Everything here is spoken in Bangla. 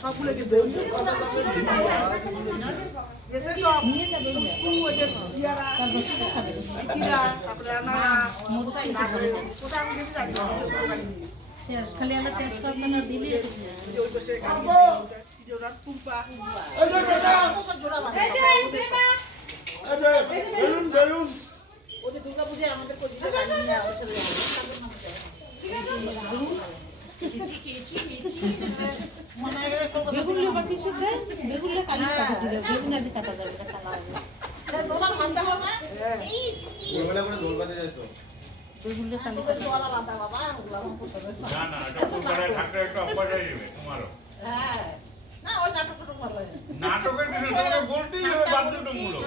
সবগুলো কিন্তু খালি আমরা তেজপাতা না দিলে ওদের দুর্গা পূজায় আমাদের বেগুনলে বা কিছু দেয় বেগুনলে কালি কাটা দিলে বেগুন আজ কাটা যাবে এটা খাওয়া হবে বেগুনলে কালি কাটা না না এটা তো করে ঠাকুর একটা অপরাধ নেবে তোমারও হ্যাঁ না ওই নাটক ভালো লাগে নাটকের বিষয়টা বলতেই হবে বাধ্যতামূলক